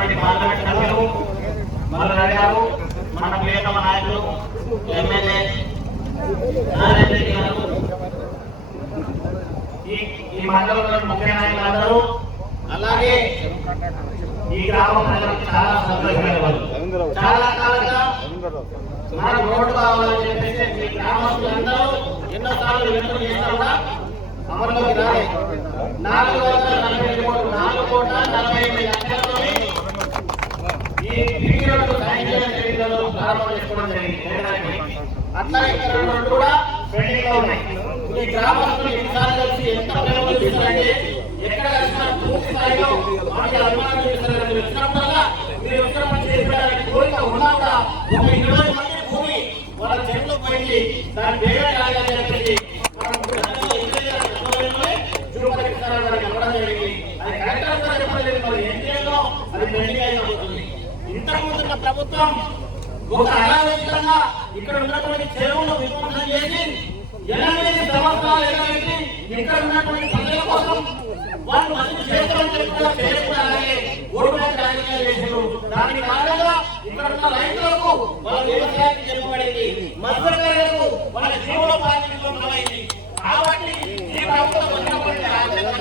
ఉన్నటువంటి పార్లమెంట్ సభ్యులు మల్లారెడ్డి గారు మన ప్రియతమ నాయకులు ఎమ్మెల్యే నారాయణ రెడ్డి గారు. ఈ ఈ మండలంలోని ముఖ్య నాయకులందరూ అలాగే ఈ గ్రామం ప్రజలకు చాలా సంతోషమైన వాళ్ళు చాలా కాలంగా మనకు రోడ్డు కావాలని చెప్పేసి మీ గ్రామస్తులందరూ ఎన్నోసార్లు వినతులు చేసినా కూడా అమలులోకి రాలేదు. రోడ్డు సాయంత్రం ప్రారంభం చేసుకోవడం జరిగింది అట్లా ఇక్కడ రెండు కూడా పెండింగ్లో ఉన్నాయి ఈ గ్రామస్తులు ఎన్నిసార్లు కలిసి ఎంత ప్రేమ చూపిస్తారంటే ఎక్కడ పూర్తి స్థాయిలో అభిమానం చూపిస్తారని వచ్చినప్పుడల్లా మీరు కోరిక ఉన్నా కూడా ఒక ఇరవై మంది భూమి వాళ్ళ చెట్లు పోయింది దాని పేరే కాదని చెప్పేసి మనం జరిగింది అది కలెక్టర్ మరి అది పెండింగ్ అయిన ఇంతకుముందు ఉన్న ప్రభుత్వం ఒక అనాలోచితంగా ఇక్కడ ఉన్నటువంటి చెరువును విధ్వంసం చేసి ఎనిమిది సంవత్సరాలు ఎగబెట్టి ఇక్కడ ఉన్నటువంటి ప్రజల కోసం వాళ్ళు మంచి చేస్తున్న చెప్పి కూడా రాజకీయాలు చేశారు దాని కారణంగా ఇక్కడ ఉన్న రైతులకు వాళ్ళ వ్యవసాయానికి జరుగుబడింది మత్స్యకారులకు వాళ్ళ జీవనోపాధి విఫలమైంది కాబట్టి ఈ ప్రభుత్వం వచ్చినప్పటి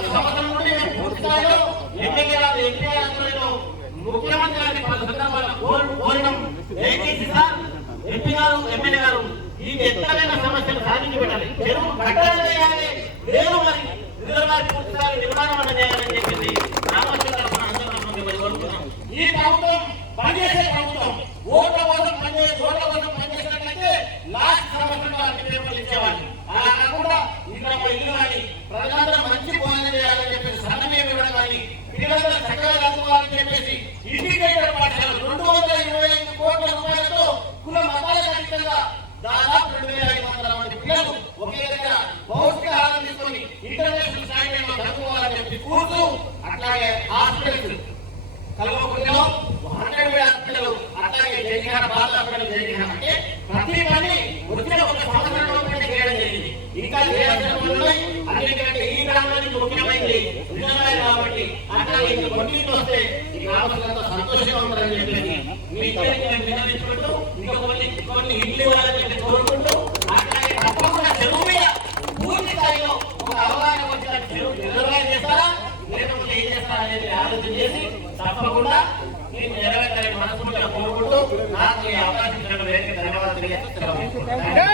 సంవత్సరం నుండి మేము పూర్తి స్థాయిలో ఎమ్మెల్యే గారు ఎంపీ గారు ముఖ్యమంత్రి గారిని పలు సందర్భాల్లో కోరి- కోరినాం దయచేసి సార్ ఎంపీ గారు ఎమ్మెల్యే గారు ఈ ఎత్తైన సమస్యలు సాధించి పెట్టాలి చెరువు కట్టడం చేయాలి. లేదు మరి రిజర్వాయర్ పూర్తి నిర్మాణం అన్న చేయాలని చెప్పింది గ్రామస్తుల తరఫున అందరం ఈ ప్రభుత్వం పనిచేసే ప్రభుత్వం. ఓట్ల కోసం పనిచేసే ఓట్ల కోసం పనిచేసినట్లయితే లాస్ట్ సంవత్సరం వారికి పేపర్లు ఇచ్చేవాళ్ళు. అలా కాకుండా ఇక్కడ ఒక ఇల్లు కానీ ప్రజలందరూ మంచి భోజనం చేయాలని చెప్పేసి సన్నమే ఇవ్వడం కానీ పిల్లలందరూ చక్కగా చదువుకోవాలని చెప్పేసి ఇంటిగ్రేటెడ్ పాఠశాలలు రెండు వందల ఇరవై ఐదు కోట్ల దాదాపు రెండు వేల ఐదు వందల మంది పిల్లలు ఒకే దగ్గర పౌష్టిక ఆహారం తీసుకొని ఇంటర్నేషనల్ స్టాండర్డ్లో చదువుకోవాలని చెప్పి కూర్చు అట్లాగే హాస్పిటల్స్ కల్వకుంటలో హండ్రెడ్ బెడ్ హాస్పిటల్ అట్లాగే జయగిరి బాల హాస్పిటల్ జయగిరి అంటే ప్రతి పని వచ్చిన ఒక సంవత్సరంలో చేయడం జరిగింది. ఇంకా చేయాల్సిన పనులు అన్నిటికంటే ఈ గ్రామానికి ముఖ్యమైనది నిజమే కాబట్టి అట్లాగే ఇంకా కొన్నింటి వస్తే ఈ గ్రామస్తులంతా సంతోషంగా ఉంటారని చెప్పేసి మీ ఇద్దరికి నేను చేసి తప్పకుండా నేను నెరవేర్చాలని మనస్ఫూర్తిగా కోరుకుంటూ నాకు ఈ అవకాశం ఇచ్చినందుకు ధన్యవాదాలు తెలియజేస్తున్నాను.